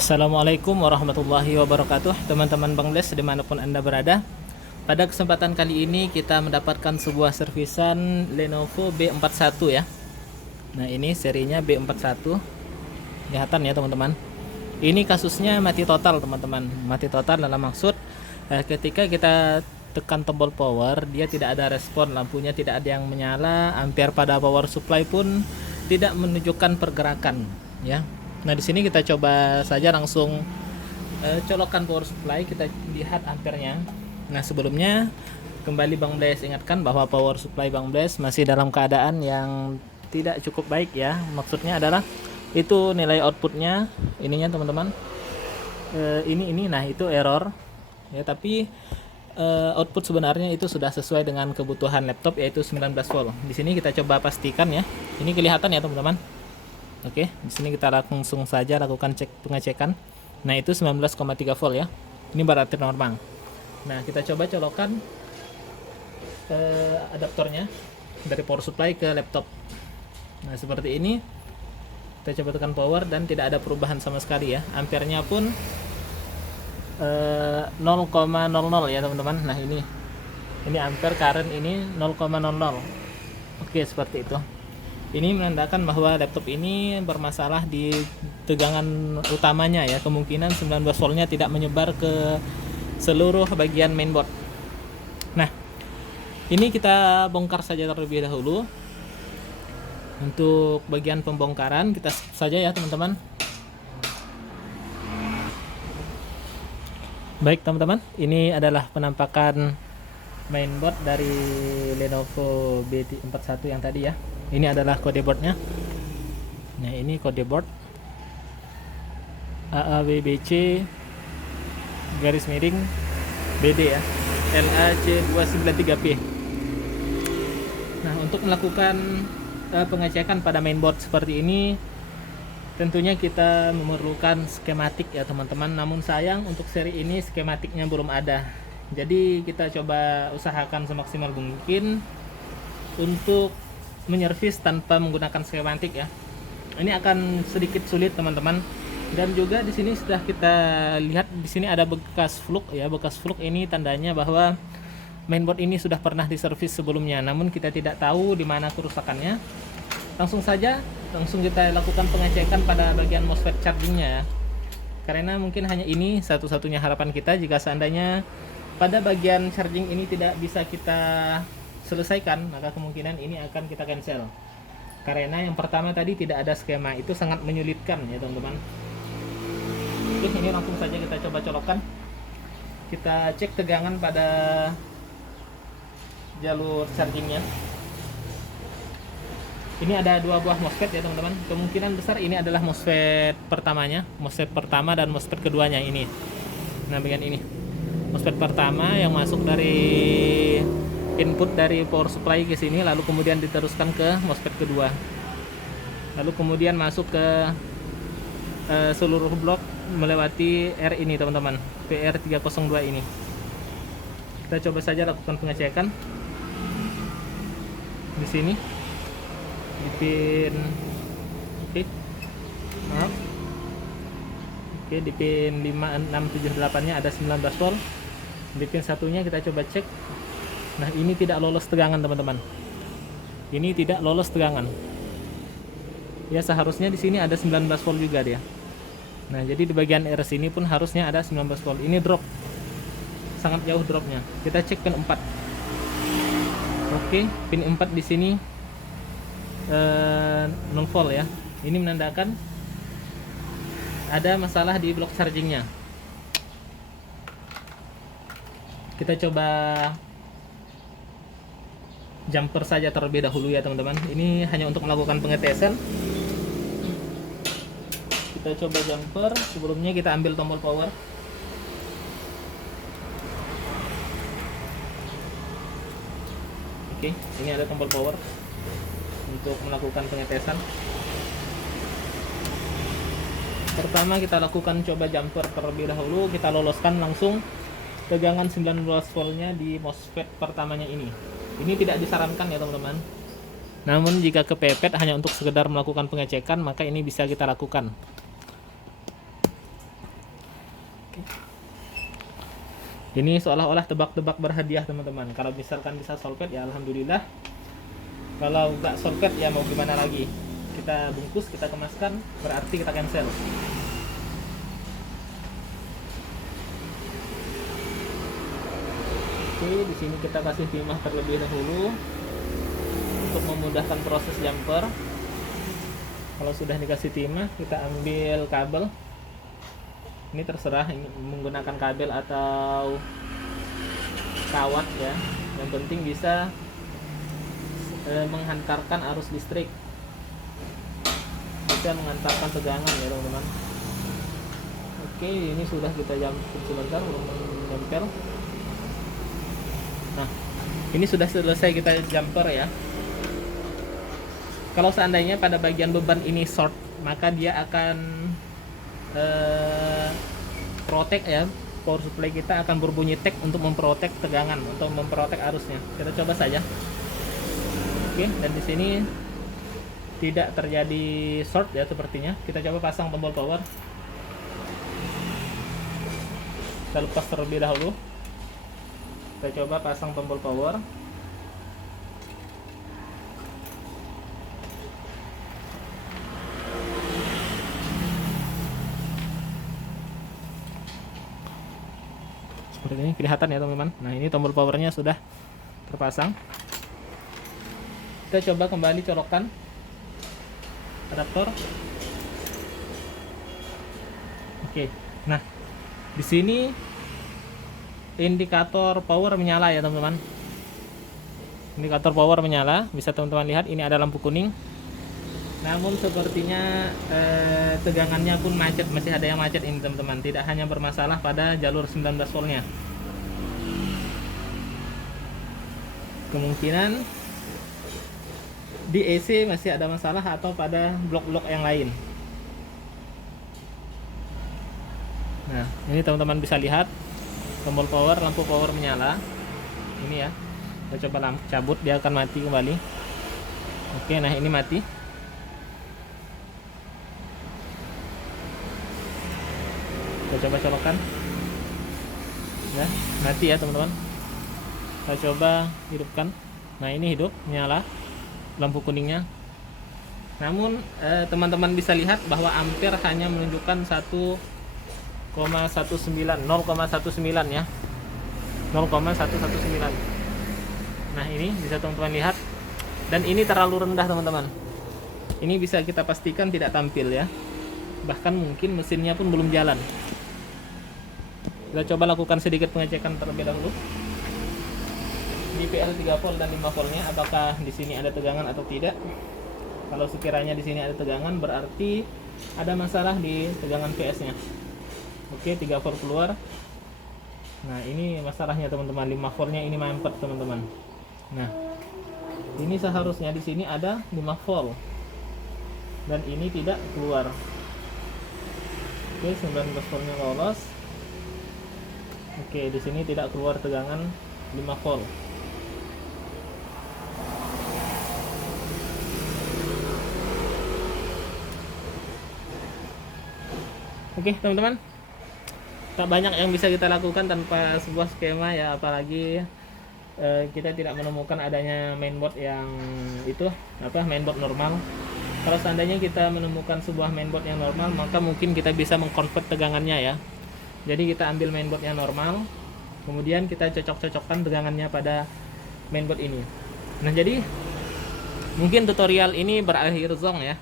Assalamualaikum warahmatullahi wabarakatuh, teman-teman Bangladesh dimanapun Anda berada. Pada kesempatan kali ini kita mendapatkan sebuah servisan Lenovo B41 ya. Nah, ini serinya B41. Kelihatan ya teman-teman. Ini kasusnya mati total teman-teman. Mati total dalam maksud ketika kita tekan tombol power, dia tidak ada respon, lampunya tidak ada yang menyala, ampere pada power supply pun tidak menunjukkan pergerakan ya. Nah, di sini kita coba saja langsung colokan power supply, kita lihat ampernya. Nah, sebelumnya kembali Bang Bles ingatkan bahwa power supply Bang Bles masih dalam keadaan yang tidak cukup baik ya. Maksudnya adalah itu nilai outputnya ininya teman-teman. Ini nah itu error ya, tapi output sebenarnya itu sudah sesuai dengan kebutuhan laptop, yaitu 19 volt. Di sini kita coba pastikan ya. Ini kelihatan ya teman-teman. Oke, di sini kita langsung saja lakukan pengecekan. Nah, itu 19,3 volt ya. Ini berarti normal. Nah, kita coba colokan adaptornya dari power supply ke laptop. Nah, seperti ini. Kita coba tekan power dan tidak ada perubahan sama sekali ya. Ampernya pun 0,00 ya teman-teman. Nah, ini ampere current ini 0,00. Oke, seperti itu. Ini menandakan bahwa laptop ini bermasalah di tegangan utamanya ya. Kemungkinan 19 voltnya tidak menyebar ke seluruh bagian mainboard. Nah, ini kita bongkar saja terlebih dahulu. Untuk bagian pembongkaran kita skip saja ya teman-teman. Baik teman-teman, ini adalah penampakan mainboard dari Lenovo B41 yang tadi ya. Ini adalah kode boardnya. Nah, ini kode board AAWBC garis miring BD ya, LAC293P. Nah, untuk melakukan pengecekan pada mainboard seperti ini, tentunya kita memerlukan skematik ya teman-teman. Namun sayang untuk seri ini skematiknya belum ada. Jadi kita coba usahakan semaksimal mungkin untuk menyervis tanpa menggunakan skematik ya. Ini akan sedikit sulit teman-teman. Dan juga di sini sudah kita lihat, di sini ada bekas fluk ya. Bekas fluk ini tandanya bahwa mainboard ini sudah pernah diservis sebelumnya, namun kita tidak tahu di mana kerusakannya. Langsung kita lakukan pengecekan pada bagian MOSFET chargingnya ya. Karena mungkin hanya ini satu-satunya harapan kita. Jika seandainya pada bagian charging ini tidak bisa kita selesaikan, maka kemungkinan ini akan kita cancel. Karena yang pertama tadi tidak ada skema, itu sangat menyulitkan ya teman-teman. Oke, ini langsung saja kita coba colokkan. Kita cek tegangan pada jalur chargingnya. Ini ada dua buah MOSFET ya teman-teman. Kemungkinan besar ini adalah MOSFET pertamanya, MOSFET pertama dan MOSFET keduanya ini. Nah, bagian ini MOSFET pertama yang masuk dari input dari power supply ke sini, lalu kemudian diteruskan ke MOSFET kedua, lalu kemudian masuk ke seluruh blok melewati R ini teman-teman, PR302 ini. Kita coba saja lakukan pengecekan di sini di pin di pin 5678 nya ada 19 volt. Di pin satunya kita coba cek. Nah, ini tidak lolos tegangan teman-teman. Ini tidak lolos tegangan. Ya, seharusnya di sini ada 19 volt juga dia. Nah, jadi di bagian R sini pun harusnya ada 19 volt. Ini drop. Sangat jauh dropnya. Kita cek pin 4. Oke, pin 4 di sini 0 volt ya. Ini menandakan ada masalah di blok chargingnya. Kita coba jumper saja terlebih dahulu ya teman-teman. Ini hanya untuk melakukan pengetesan. Kita coba jumper. Sebelumnya kita ambil tombol power. Oke, ini ada tombol power untuk melakukan pengetesan. Pertama kita lakukan coba jumper terlebih dahulu. Kita loloskan langsung tegangan 19 voltnya di MOSFET pertamanya ini. Ini tidak disarankan ya teman-teman. Namun jika kepepet hanya untuk sekedar melakukan pengecekan, maka ini bisa kita lakukan. Ini seolah-olah tebak-tebak berhadiah teman-teman. Kalau misalkan bisa solvet ya alhamdulillah. Kalau nggak solvet ya mau gimana lagi. Kita bungkus, kita kemaskan, berarti kita cancel. Oke, di sini kita kasih timah terlebih dahulu untuk memudahkan proses jumper. Kalau sudah dikasih timah, kita ambil kabel. Ini terserah menggunakan kabel atau kawat ya. Yang penting bisa menghantarkan arus listrik, bisa mengantarkan tegangan ya teman-teman. Oke, ini sudah kita jumper sebentar menempel. Nah, ini sudah selesai kita jumper ya. Kalau seandainya pada bagian beban ini short, maka dia akan protek ya, power supply kita akan berbunyi tek untuk memprotek tegangan, untuk memprotek arusnya. Kita coba saja. Oke, dan di sini tidak terjadi short ya sepertinya. Kita coba pasang tombol power. Kita lepas terlebih dahulu. Kita coba pasang tombol power. Seperti ini kelihatan ya teman-teman. Nah, ini tombol powernya sudah terpasang. Kita coba kembali colokkan adaptor. Oke. Nah, di sini indikator power menyala ya teman-teman. Indikator power menyala, bisa teman-teman lihat ini ada lampu kuning. Namun sepertinya tegangannya pun macet, masih ada yang macet ini teman-teman. Tidak hanya bermasalah pada jalur 19 voltnya. Kemungkinan di AC masih ada masalah atau pada blok-blok yang lain. Nah, ini teman-teman bisa lihat tombol power, lampu power menyala. Ini ya. Kita coba cabut, dia akan mati kembali. Oke, nah ini mati. Kita coba colokkan ya, mati ya teman-teman. Kita coba hidupkan. Nah, ini hidup, nyala lampu kuningnya. Namun teman-teman bisa lihat bahwa ampere hanya menunjukkan 0,19 ya, 0,119. Nah, ini bisa teman-teman lihat, dan ini terlalu rendah teman-teman. Ini bisa kita pastikan tidak tampil ya, bahkan mungkin mesinnya pun belum jalan. Kita coba lakukan sedikit pengecekan terlebih dahulu di PL 3 volt dan 5 voltnya, apakah di sini ada tegangan atau tidak. Kalau sekiranya di sini ada tegangan, berarti ada masalah di tegangan PS-nya. Oke, 3 volt keluar. Nah, ini masalahnya teman-teman, 5 voltnya ini mampet teman-teman. Nah, ini seharusnya di sini ada 5 volt dan ini tidak keluar. Oke, 19 voltnya lolos. Oke, di sini tidak keluar tegangan 5 volt. Oke, teman-teman. Tak banyak yang bisa kita lakukan tanpa sebuah skema ya, apalagi kita tidak menemukan adanya mainboard yang mainboard normal. Kalau seandainya kita menemukan sebuah mainboard yang normal, maka mungkin kita bisa mengkonvert tegangannya ya. Jadi kita ambil mainboard yang normal, kemudian kita cocok-cocokkan tegangannya pada mainboard ini. Nah, jadi mungkin tutorial ini berakhir zong ya,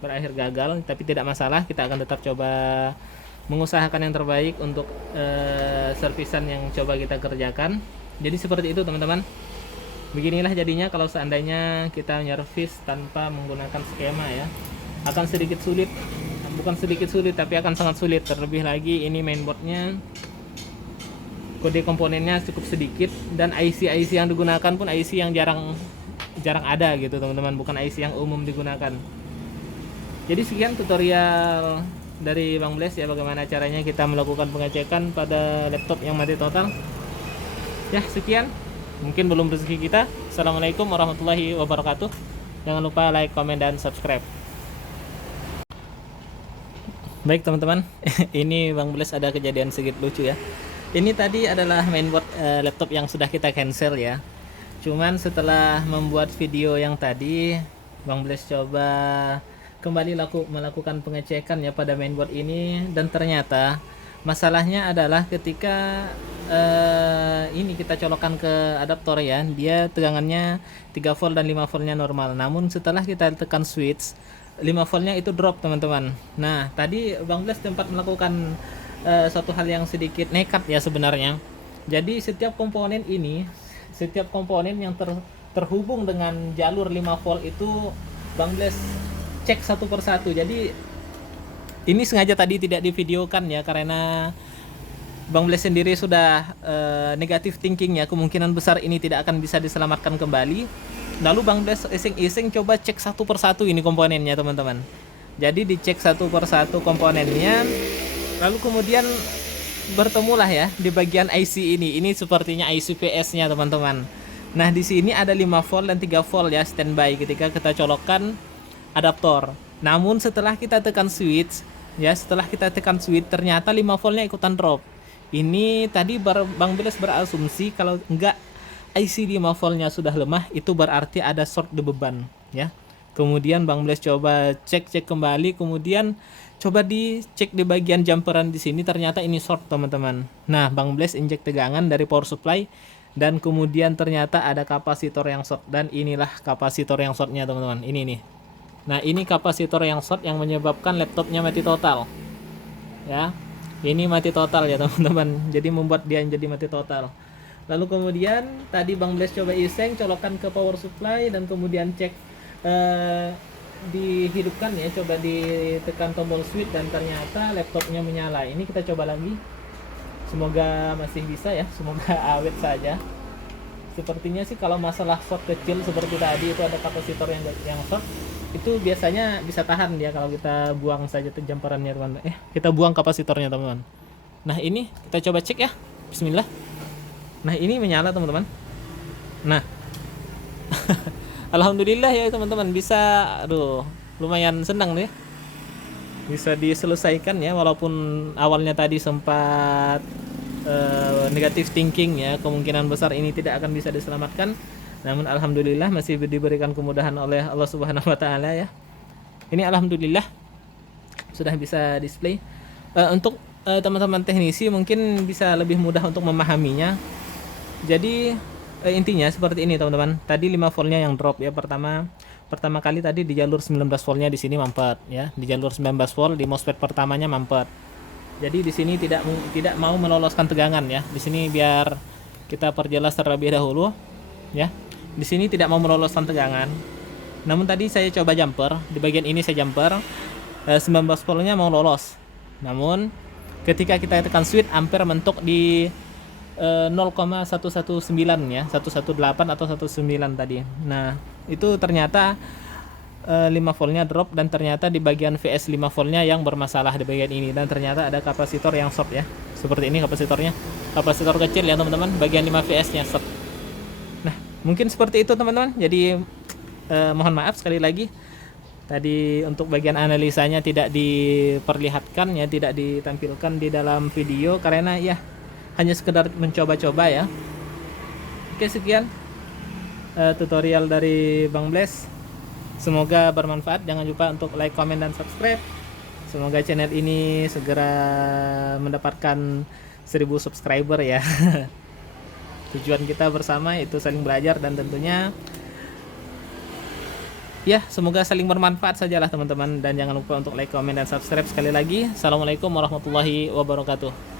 berakhir gagal, tapi tidak masalah, kita akan tetap coba mengusahakan yang terbaik untuk servisan yang coba kita kerjakan. Jadi seperti itu teman-teman. Beginilah jadinya kalau seandainya kita nyervis tanpa menggunakan skema ya. Akan sedikit sulit, bukan sedikit sulit tapi akan sangat sulit. Terlebih lagi ini mainboardnya, kode komponennya cukup sedikit, dan IC yang digunakan pun IC yang jarang ada gitu teman-teman, bukan IC yang umum digunakan. Jadi sekian tutorial dari Bang Bles ya, bagaimana caranya kita melakukan pengecekan pada laptop yang mati total. Ya, sekian, mungkin belum rezeki kita. Assalamualaikum warahmatullahi wabarakatuh. Jangan lupa like, komen, dan subscribe. Baik teman-teman, ini Bang Bless ada kejadian sedikit lucu ya. Ini tadi adalah mainboard laptop yang sudah kita cancel ya. Cuman setelah membuat video yang tadi, Bang Bless coba kembali melakukan pengecekan ya pada mainboard ini, dan ternyata masalahnya adalah ketika ini kita colokkan ke adaptor ya, dia tegangannya 3 volt dan 5 voltnya normal. Namun setelah kita tekan switch, 5 voltnya itu drop teman-teman. Nah tadi Bang Bless tempat melakukan suatu hal yang sedikit nekat ya sebenarnya. Jadi setiap komponen yang terhubung dengan jalur 5 volt itu Bang Bless cek satu persatu. Jadi ini sengaja tadi tidak divideokan ya, karena Bang Bless sendiri sudah negatif thinking ya, kemungkinan besar ini tidak akan bisa diselamatkan kembali. Lalu Bang Bless iseng-iseng coba cek satu persatu ini komponennya teman-teman. Jadi dicek satu persatu komponennya, lalu kemudian bertemulah ya di bagian IC ini. Ini sepertinya IC PS-nya teman-teman. Nah di sini ada 5 volt dan 3 volt ya standby ketika kita colokkan adaptor. Namun setelah kita tekan switch ya, ternyata 5 voltnya ikutan drop. Ini tadi Bang Bless berasumsi kalau enggak IC 5 voltnya sudah lemah, itu berarti ada short di beban ya. Kemudian Bang Bless coba cek kembali, kemudian coba dicek di bagian jumperan di sini, ternyata ini short teman-teman. Nah Bang Bless injek tegangan dari power supply, dan kemudian ternyata ada kapasitor yang short, dan inilah kapasitor yang shortnya teman-teman. Ini nih. Nah ini kapasitor yang short yang menyebabkan laptopnya mati total ya. Ini mati total ya teman-teman, jadi membuat dia jadi mati total. Lalu kemudian tadi Bang Bless coba iseng colokkan ke power supply, dan kemudian cek dihidupkan ya, coba ditekan tombol switch, dan ternyata laptopnya menyala. Ini kita coba lagi, semoga masih bisa ya, semoga awet saja. Sepertinya sih kalau masalah short kecil seperti tadi itu ada kapasitor yang short, itu biasanya bisa tahan ya kalau kita buang saja jumperannya teman-teman. Kita buang kapasitornya teman-teman. Nah ini kita coba cek ya, bismillah. Nah ini menyala teman-teman. Nah alhamdulillah ya teman-teman, bisa. Aduh lumayan senang deh, bisa diselesaikan ya, walaupun awalnya tadi sempat negatif thinking ya, kemungkinan besar ini tidak akan bisa diselamatkan. Namun alhamdulillah masih diberikan kemudahan oleh Allah Subhanahu wa taala ya. Ini alhamdulillah sudah bisa display. Untuk teman-teman teknisi mungkin bisa lebih mudah untuk memahaminya. Jadi intinya seperti ini teman-teman. Tadi 5 voltnya yang drop ya, pertama kali tadi di jalur 19 voltnya di sini mampet ya. Di jalur 19 volt di MOSFET pertamanya mampet. Jadi di sini tidak mau meloloskan tegangan ya. Di sini biar kita perjelas terlebih dahulu ya. Di sini tidak mau meloloskan tegangan. Namun tadi saya coba jumper, di bagian ini saya jumper 19 voltnya mau lolos. Namun ketika kita tekan switch, ampere mentok di 0,119 ya, 118 atau 19 tadi. Nah itu ternyata 5 voltnya drop, dan ternyata di bagian VS 5 voltnya yang bermasalah di bagian ini, dan ternyata ada kapasitor yang short ya. Seperti ini kapasitornya, kapasitor kecil ya teman-teman, bagian 5 VS nya short. Nah mungkin seperti itu teman-teman. Jadi mohon maaf sekali lagi tadi untuk bagian analisanya tidak diperlihatkan ya, tidak ditampilkan di dalam video karena ya hanya sekedar mencoba-coba ya. Oke, sekian tutorial dari Bang Bless. Semoga bermanfaat. Jangan lupa untuk like, comment, dan subscribe. Semoga channel ini segera mendapatkan 1000 subscriber ya. Tujuan kita bersama itu saling belajar, dan tentunya ya semoga saling bermanfaat sajalah teman-teman. Dan jangan lupa untuk like, comment, dan subscribe sekali lagi. Assalamualaikum warahmatullahi wabarakatuh.